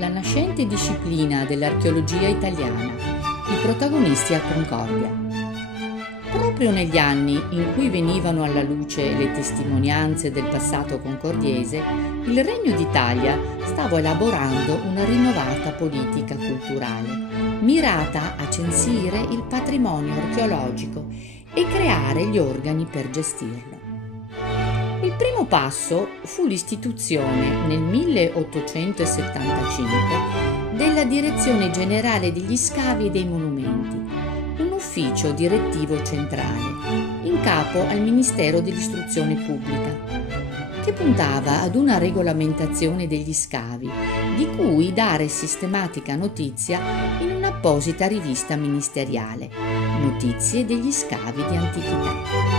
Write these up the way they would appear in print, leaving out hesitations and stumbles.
la nascente disciplina dell'archeologia italiana, i protagonisti a Concordia. Proprio negli anni in cui venivano alla luce le testimonianze del passato concordiese, il Regno d'Italia stava elaborando una rinnovata politica culturale, mirata a censire il patrimonio archeologico e creare gli organi per gestirlo. Il primo passo fu l'istituzione nel 1875 della Direzione Generale degli Scavi e dei Monumenti, un ufficio direttivo centrale, in capo al Ministero dell'Istruzione Pubblica, che puntava ad una regolamentazione degli scavi, di cui dare sistematica notizia in un'apposita rivista ministeriale, Notizie degli scavi di antichità,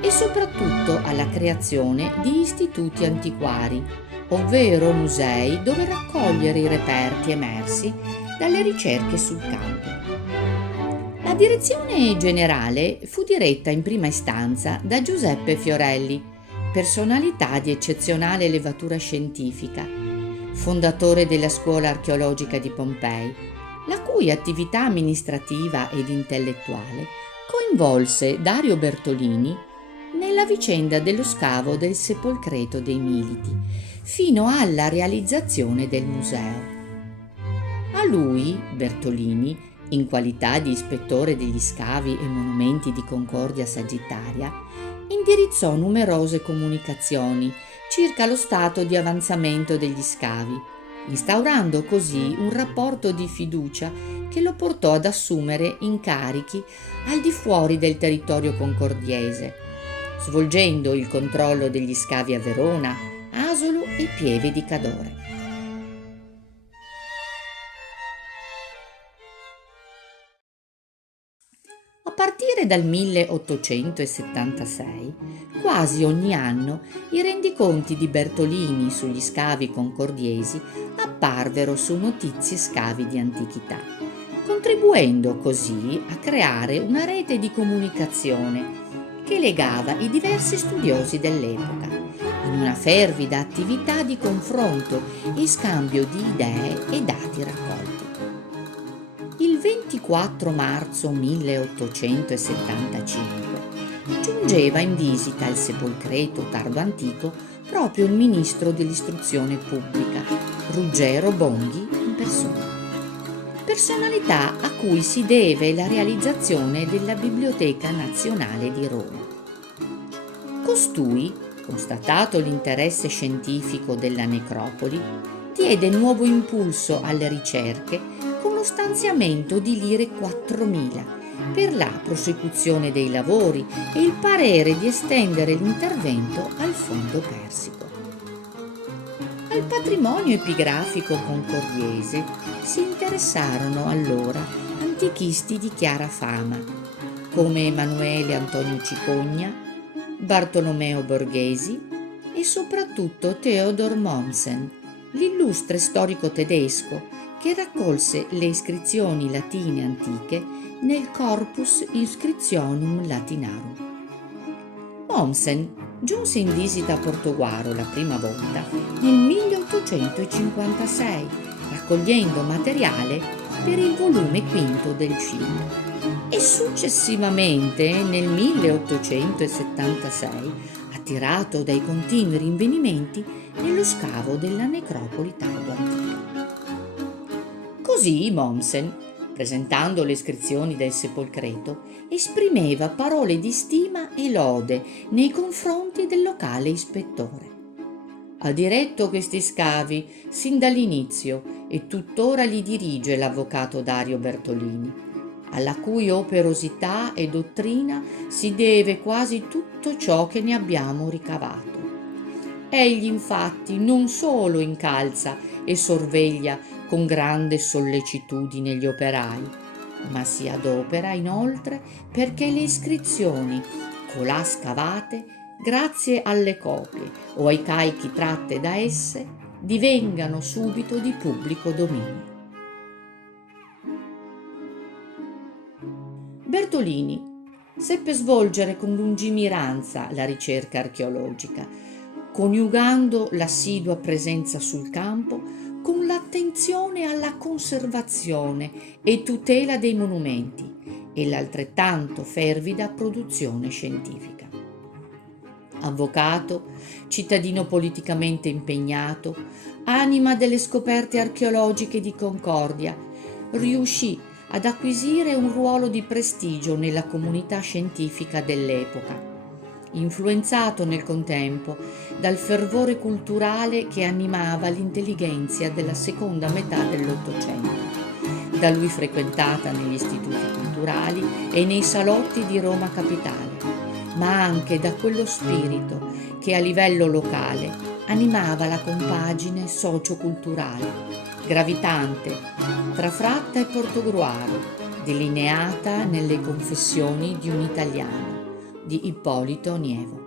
e soprattutto alla creazione di istituti antiquari, ovvero musei dove raccogliere i reperti emersi dalle ricerche sul campo. La direzione generale fu diretta in prima istanza da Giuseppe Fiorelli, personalità di eccezionale levatura scientifica, fondatore della Scuola Archeologica di Pompei, la cui attività amministrativa ed intellettuale coinvolse Dario Bertolini nella vicenda dello scavo del Sepolcreto dei Militi, fino alla realizzazione del museo. A lui, Bertolini, in qualità di ispettore degli scavi e monumenti di Concordia Sagittaria, indirizzò numerose comunicazioni circa lo stato di avanzamento degli scavi, instaurando così un rapporto di fiducia che lo portò ad assumere incarichi al di fuori del territorio concordiese, svolgendo il controllo degli scavi a Verona, Asolo e Pieve di Cadore. A partire dal 1876, quasi ogni anno, i rendiconti di Bertolini sugli scavi concordiesi apparvero su Notizie Scavi di Antichità, contribuendo così a creare una rete di comunicazione che legava i diversi studiosi dell'epoca in una fervida attività di confronto e scambio di idee e dati raccolti. Il 24 marzo 1875 giungeva in visita al Sepolcreto tardo antico proprio il ministro dell'istruzione pubblica, Ruggero Bonghi in persona. Personalità a cui si deve la realizzazione della Biblioteca Nazionale di Roma. Costui, constatato l'interesse scientifico della necropoli, diede nuovo impulso alle ricerche con lo stanziamento di lire 4.000 per la prosecuzione dei lavori e il parere di estendere l'intervento al fondo persico. Al patrimonio epigrafico concordiese si interessarono allora antichisti di chiara fama, come Emanuele Antonio Cipogna, Bartolomeo Borghesi e soprattutto Theodor Mommsen, l'illustre storico tedesco che raccolse le iscrizioni latine antiche nel Corpus Inscriptionum Latinarum. Mommsen giunse in visita a Portoguaro la prima volta nel 1856, raccogliendo materiale per il volume quinto del Cibo, e successivamente nel 1876, attirato dai continui rinvenimenti nello scavo della necropoli tardo antica. Così Mommsen, presentando le iscrizioni del Sepolcreto, esprimeva parole di stima e lode nei confronti del locale ispettore. Ha diretto questi scavi sin dall'inizio e tuttora li dirige l'avvocato Dario Bertolini, alla cui operosità e dottrina si deve quasi tutto ciò che ne abbiamo ricavato. Egli infatti non solo incalza e sorveglia con grande sollecitudine gli operai, ma si adopera inoltre perché le iscrizioni colà scavate, grazie alle copie o ai caichi tratte da esse, divengano subito di pubblico dominio. Bertolini seppe svolgere con lungimiranza la ricerca archeologica, coniugando l'assidua presenza sul campo con con l'attenzione alla conservazione e tutela dei monumenti e l'altrettanto fervida produzione scientifica. Avvocato, cittadino politicamente impegnato, anima delle scoperte archeologiche di Concordia, riuscì ad acquisire un ruolo di prestigio nella comunità scientifica dell'epoca, influenzato nel contempo dal fervore culturale che animava l'intellighenzia della seconda metà dell'Ottocento, da lui frequentata negli istituti culturali e nei salotti di Roma capitale, ma anche da quello spirito che a livello locale animava la compagine socio-culturale, gravitante tra Fratta e Portogruaro, delineata nelle Confessioni di un italiano di Ippolito Nievo.